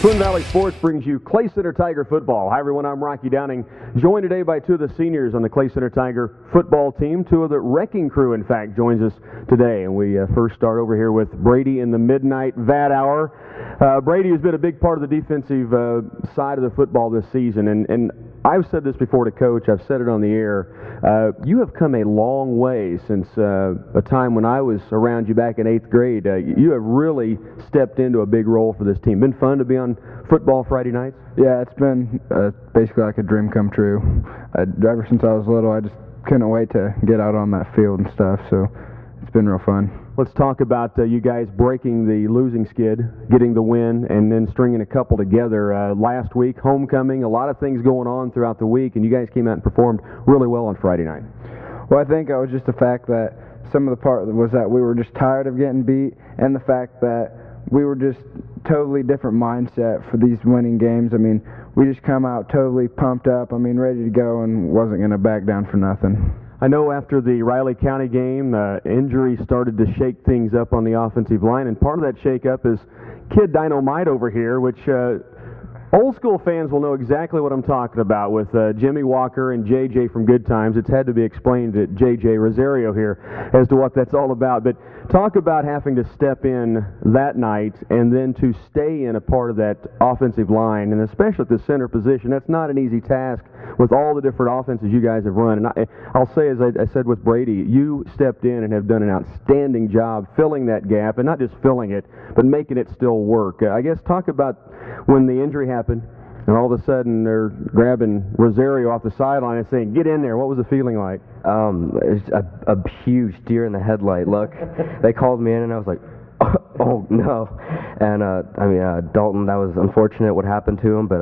Twin Valley Sports brings you Clay Center Tiger football. Hi, everyone. I'm Rocky Downing, joined today by two of the seniors on the Clay Center Tiger football team. Two of the wrecking crew, in fact, joins us today. And we first start over here with Brady in the midnight VAT hour. Brady has been a big part of the defensive side of the football this season. And I've said this before to Coach. I've said it on the air. You have come a long way since a time when I was around you back in 8th grade. You have really stepped into a big role for this team. Been fun to be on football Friday nights? Yeah, it's been basically like a dream come true. Ever since I was little, I just couldn't wait to get out on that field and stuff, so it's been real fun. Let's talk about you guys breaking the losing skid, getting the win, and then stringing a couple together. Last week, homecoming, a lot of things going on throughout the week, and you guys came out and performed really well on Friday night. Well, I think it was just the fact that some of the part was that we were just tired of getting beat, and the fact that we were just totally different mindset for these winning games. I mean, we just come out totally pumped up, ready to go, and wasn't going to back down for nothing. I know after the Riley County game, injuries started to shake things up on the offensive line, and part of that shake-up is Kid Dynamite over here, which old school fans will know exactly what I'm talking about with Jimmy Walker and JJ from Good Times. It's had to be explained to JJ Rosario here as to what that's all about. But talk about having to step in that night and then to stay in a part of that offensive line, and especially at the center position. That's not an easy task with all the different offenses you guys have run. And I'll say, as I said with Brady, you stepped in and have done an outstanding job filling that gap, and not just filling it, but making it still work. I guess talk about when the injury happened, and all of a sudden they're grabbing Rosario off the sideline and saying, "Get in there." What was the feeling like? It's a huge deer in the headlight look. They called me in, and I was like, "Oh no!" And Dalton, that was unfortunate what happened to him, but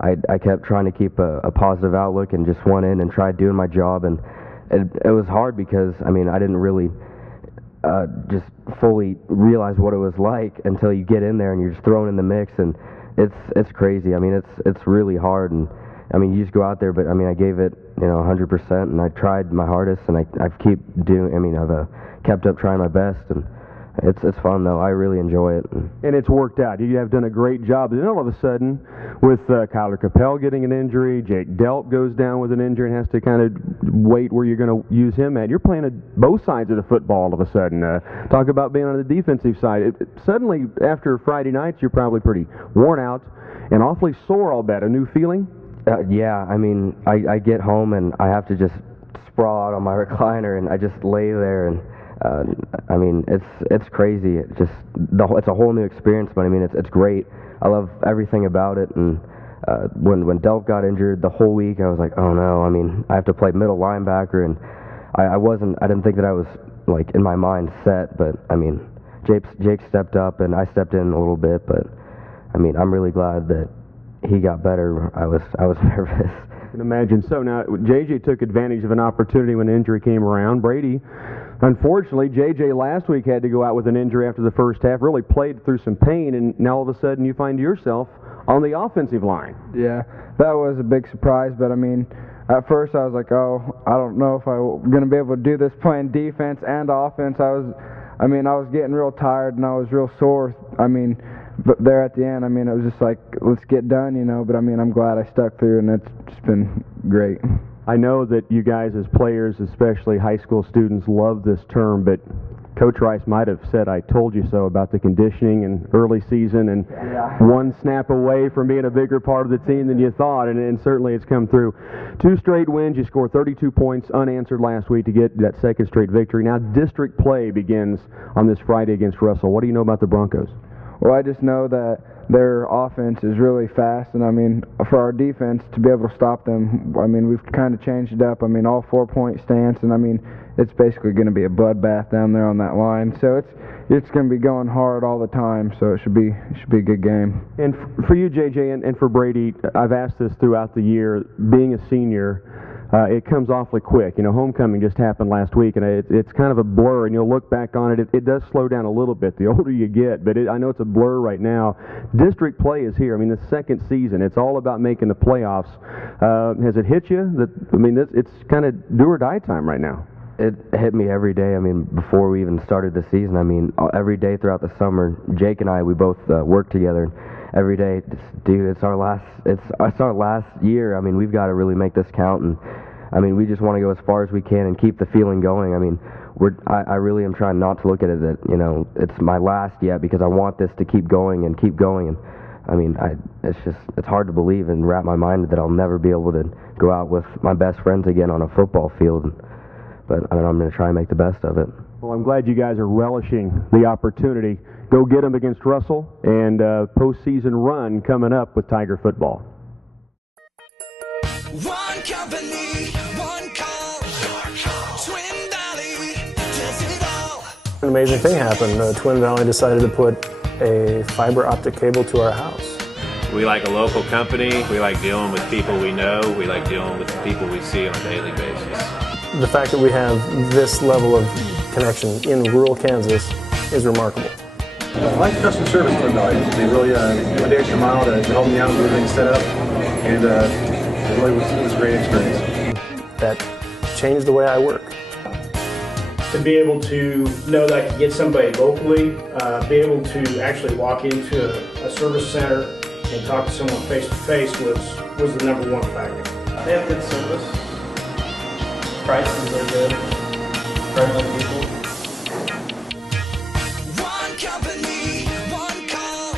I kept trying to keep a positive outlook and just went in and tried doing my job, and it was hard because I didn't really just fully realize what it was like until you get in there and you're just thrown in the mix, and it's crazy. It's really hard, and you just go out there, but I gave it 100%, and I tried my hardest, and I've kept up trying my best, and it's fun though. I really enjoy it, and it's worked out. You have done a great job. And then all of a sudden, with Kyler Capel getting an injury, Jake Delp goes down with an injury and has to kind of wait where you're going to use him at. You're playing at both sides of the football all of a sudden. Talk about being on the defensive side. Suddenly, after Friday nights, you're probably pretty worn out and awfully sore. I'll bet. A new feeling? Yeah. I get home and I have to just sprawl out on my recliner and I just lay there and. It's crazy. It's a whole new experience, but it's great. I love everything about it. And when Delp got injured the whole week, I was like, oh no. I have to play middle linebacker, and I didn't think that I was like in my mind set. But Jake stepped up, and I stepped in a little bit. But I'm really glad that he got better. I was nervous. I can imagine so. Now, JJ took advantage of an opportunity when the injury came around. Brady, unfortunately, JJ last week had to go out with an injury after the first half, really played through some pain, and now all of a sudden you find yourself on the offensive line. Yeah, that was a big surprise, but at first I was like, oh, I don't know if I'm going to be able to do this playing defense and offense. I was getting real tired and I was real sore. But there at the end, it was just like, let's get done, but I'm glad I stuck through, and it's just been great. I know that you guys as players, especially high school students, love this term, but Coach Rice might have said, "I told you so" about the conditioning and early season, and one snap away from being a bigger part of the team than you thought, and certainly it's come through. 2 straight wins. You scored 32 points unanswered last week to get that second straight victory. Now district play begins on this Friday against Russell. What do you know about the Broncos? Well, I just know that their offense is really fast, and for our defense to be able to stop them, we've kind of changed it up. All 4-point stance, and it's basically going to be a bloodbath down there on that line. So it's going to be going hard all the time. So it should be a good game. And for you, JJ, and for Brady, I've asked this throughout the year. Being a senior, it comes awfully quick. Homecoming just happened last week, and it's kind of a blur, and you'll look back on it. It does slow down a little bit the older you get, but I know it's a blur right now. District play is here. The second season. It's all about making the playoffs. Has it hit you? It's kind of do or die time right now. It hit me every day. Before we even started the season, every day throughout the summer, Jake and I, we both worked together. every day, dude, it's our last year. I mean, we've got to really make this count, and I mean, we just want to go as far as we can and keep the feeling going. I mean, I really am trying not to look at it that, you know, it's my last yet, because I want this to keep going and keep going. And I mean, it's hard to believe and wrap my mind that I'll never be able to go out with my best friends again on a football field. But I mean, I'm going to try and make the best of it. Well, I'm glad you guys are relishing the opportunity. Go get them against Russell, and postseason run coming up with Tiger football. One company, one call, Twin Valley does it all. An amazing thing happened. Twin Valley decided to put a fiber optic cable to our house. We like a local company. We like dealing with people we know. We like dealing with the people we see on a daily basis. The fact that we have this level of connection in rural Kansas is remarkable. I like customer service Twin Valley. They really went the extra mile to help me out and get everything set up, and it really was a great experience. That changed the way I work. To be able to know that I could get somebody locally, be able to actually walk into a service center and talk to someone face to face was the number one factor. They have good service. Prices are good. Friendly people. One company, one call,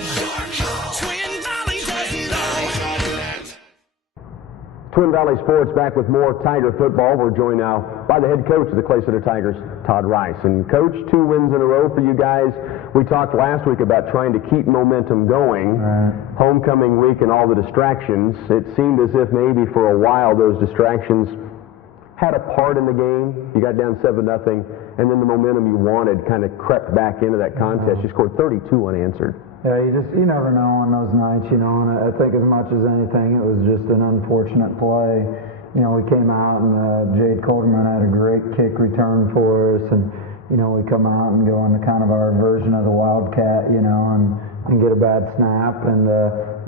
Twin Valley does it all. Twin Valley Sports back with more Tiger football. We're joined now by the head coach of the Clay Center Tigers, Todd Rice. And Coach, 2 wins in a row for you guys. We talked last week about trying to keep momentum going. Homecoming week and all the distractions. It seemed as if maybe for a while those distractions had a part in the game. You got down 7-0, and then the momentum you wanted kind of crept back into that contest. You scored 32 unanswered. Yeah, you never know on those nights, you know, and I think as much as anything, it was just an unfortunate play. You know, we came out and Jade Colderman had a great kick return for us, and, you know, we come out and go into kind of our version of the Wildcat, you know, and get a bad snap, and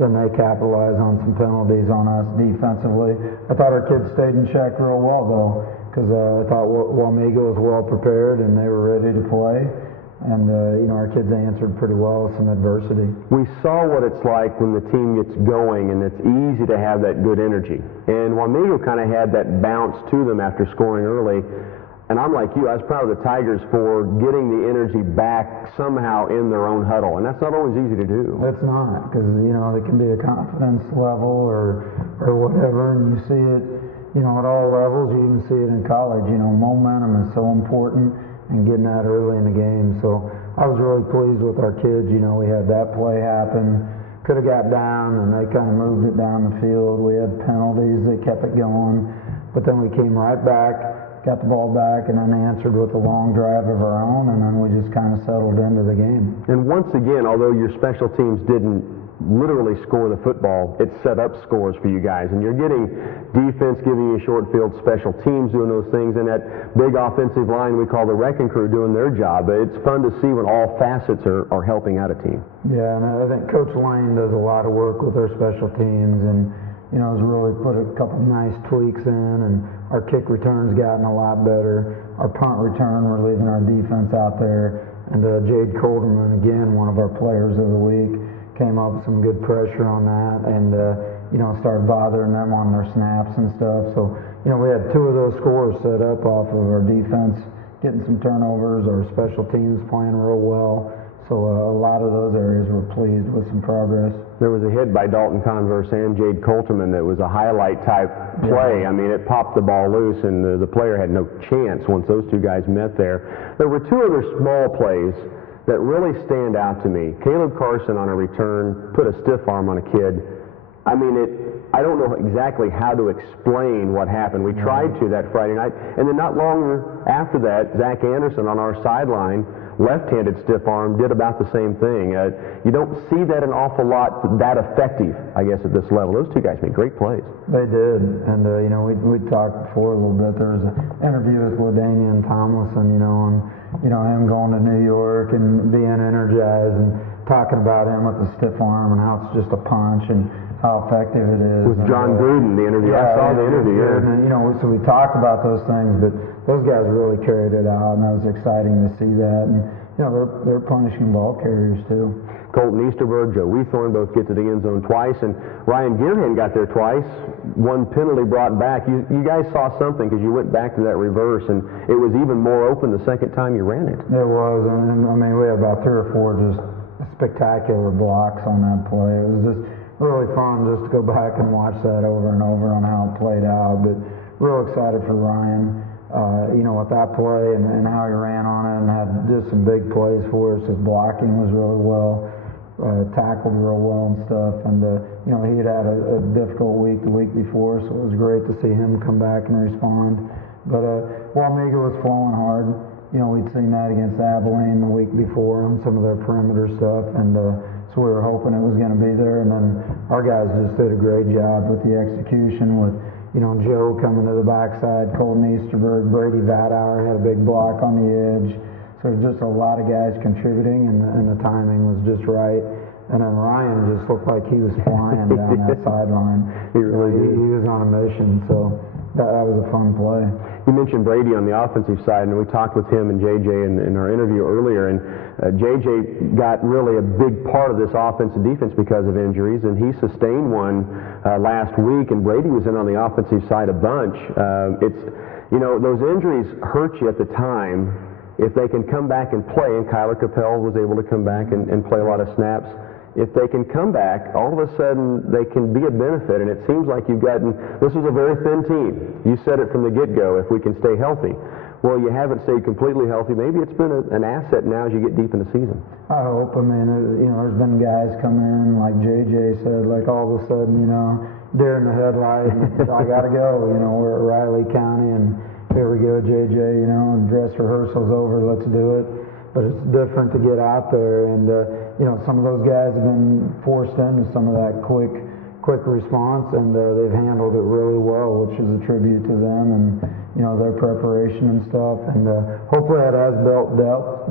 then they capitalize on some penalties on us defensively. I thought our kids stayed in check real well, though, because I thought Wamego was well prepared and they were ready to play. And, you know, our kids answered pretty well with some adversity. We saw what it's like when the team gets going, and it's easy to have that good energy. And Wamego kind of had that bounce to them after scoring early. And I'm like you, I was proud of the Tigers for getting the energy back somehow in their own huddle. And that's not always easy to do. It's not, because, you know, it can be a confidence level or whatever, and you see it, you know, at all levels. You even see it in college. You know, momentum is so important, and getting that early in the game. So I was really pleased with our kids. You know, we had that play happen. Could have got down, and they kind of moved it down the field. We had penalties. They kept it going. But then we came right back, got the ball back, and then answered with a long drive of our own, and then we just kind of settled into the game. And once again, although your special teams didn't literally score the football, it set up scores for you guys. And you're getting defense giving you short field, special teams doing those things, and that big offensive line we call the wrecking crew doing their job. It's fun to see when all facets are helping out a team. Yeah, and I think Coach Lane does a lot of work with our special teams, and, you know, has really put a couple nice tweaks in, and our kick return's gotten a lot better. Our punt return, we're leaving our defense out there. And Jade Colderman, again, one of our players of the week, came up with some good pressure on that, and, you know, started bothering them on their snaps and stuff. So, you know, we had 2 of those scores set up off of our defense, getting some turnovers, our special teams playing real well. So a lot of those areas were pleased with some progress. There was a hit by Dalton Converse and Jade Colterman that was a highlight type play. I mean, it popped the ball loose, and the player had no chance once those 2 guys met there. There were 2 other small plays that really stand out to me. Caleb Carson on a return put a stiff arm on a kid. I mean, I don't know exactly how to explain what happened. We tried to that Friday night, and then not long after that, Zach Anderson on our sideline, left-handed stiff arm, did about the same thing. You don't see that an awful lot that effective, I guess, at this level. Those 2 guys made great plays. They did, and you know, we talked before a little bit. There was an interview with LaDainian Tomlinson, you know, and, you know, him going to New York and being energized and talking about him with the stiff arm and how it's just a punch and how effective it is. With John Gruden, the interview. Yeah, I saw the interview. And, you know, so we talked about those things, but those guys really carried it out, and that was exciting to see that. And, they're punishing ball carriers too. Colton Easterberg, Joe Weethorn both get to the end zone twice, and Ryan Gearhan got there twice. One penalty brought back. You guys saw something because you went back to that reverse, and it was even more open the second time you ran it. It was, and I mean, we had about 3 or 4 just spectacular blocks on that play. It was just really fun just to go back and watch that over and over on how it played out. But real excited for Ryan, with that play and how he ran on it and had just some big plays for us. His blocking was really well. Tackled real well and stuff, and he had a difficult week the week before, so it was great to see him come back and respond. But Wamego was flowing hard. We'd seen that against Abilene the week before on some of their perimeter stuff, and so we were hoping it was going to be there. And then our guys just did a great job with the execution, with Joe coming to the backside, Colton Easterberg, Brady Vadauer had a big block on the edge. So just a lot of guys contributing, and the timing was just right. And then Ryan just looked like he was flying down that sideline. He really did. He was on a mission, so that was a fun play. You mentioned Brady on the offensive side, and we talked with him and JJ in our interview earlier, and JJ got really a big part of this offense and defense because of injuries, and he sustained one last week, and Brady was in on the offensive side a bunch. Those injuries hurt you at the time. If they can come back and play, and Kyler Capel was able to come back and play a lot of snaps, if they can come back, all of a sudden they can be a benefit, and it seems like you've gotten, this was a very thin team. You said it from the get-go, if we can stay healthy. Well, you haven't stayed completely healthy. Maybe it's been an asset now as you get deep in the season. I hope. I mean, there's been guys come in, like JJ said, like all of a sudden, deer in the headlight, and I got to go. We're at Riley County, and here we go, JJ, dress rehearsal's over, let's do it. But it's different to get out there, and some of those guys have been forced into some of that quick response, and they've handled it really well, which is a tribute to them and their preparation and stuff. And hopefully that has built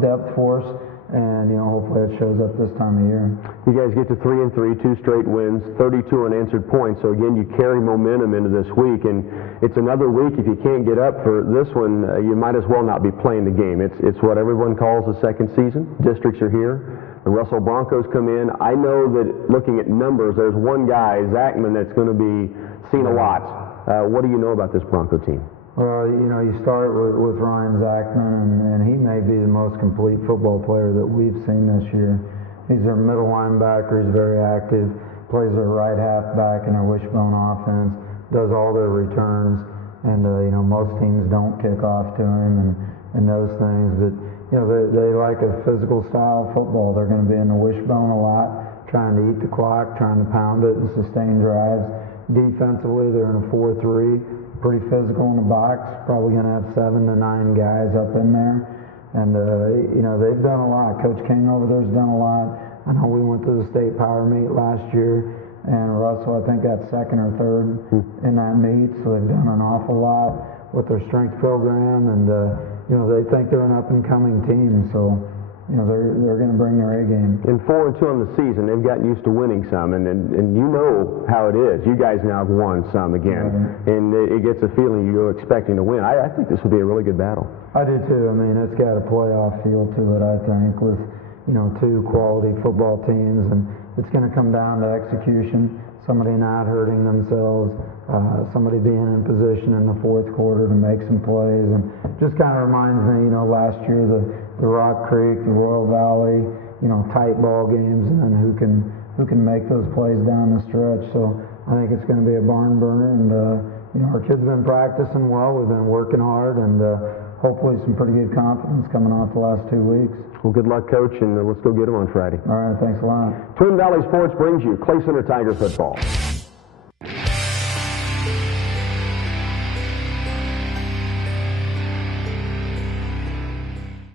depth for us, and hopefully it shows up this time of year. You guys get to 3-3, 2 straight wins, 32 unanswered points. So again, you carry momentum into this week, and it's another week. If you can't get up for this one, you might as well not be playing the game. It's what everyone calls the second season. Districts are here. The Russell Broncos come in. I know that looking at numbers, there's one guy, Zachman, that's going to be seen a lot. What do you know about this Bronco team? Well, you start with Ryan Zachman, and he may be the most complete football player that we've seen this year. He's their middle linebacker. He's very active, plays their right halfback in their wishbone offense, does all their returns, and most teams don't kick off to him and those things. But they like a physical style of football. They're going to be in the wishbone a lot, trying to eat the clock, trying to pound it and sustain drives. Defensively, they're in a 4-3. Pretty physical in the box, probably going to have 7 to 9 guys up in there. And, they've done a lot. Coach King over there's done a lot. I know we went to the state power meet last year, and Russell, I think, got 2nd or 3rd in that meet, so they've done an awful lot with their strength program, and, they think they're an up-and-coming team, so, they're going to bring their A game. In 4-2 on the season, they've gotten used to winning some, and you know how it is. You guys now have won some again, and it gets a feeling you're expecting to win. I think this will be a really good battle. I do too. I mean, it's got a playoff feel to it, I think, with 2 quality football teams, and it's going to come down to execution. Somebody not hurting themselves, somebody being in position in the 4th quarter to make some plays, and just kind of reminds me, last year the Rock Creek, the Royal Valley, tight ball games, and then who can make those plays down the stretch. So I think it's going to be a barn burner, and our kids have been practicing well. We've been working hard, and hopefully some pretty good confidence coming off the last 2 weeks. Well, good luck, Coach, and let's go get them on Friday. All right, thanks a lot. Twin Valley Sports brings you Clay Center Tiger football.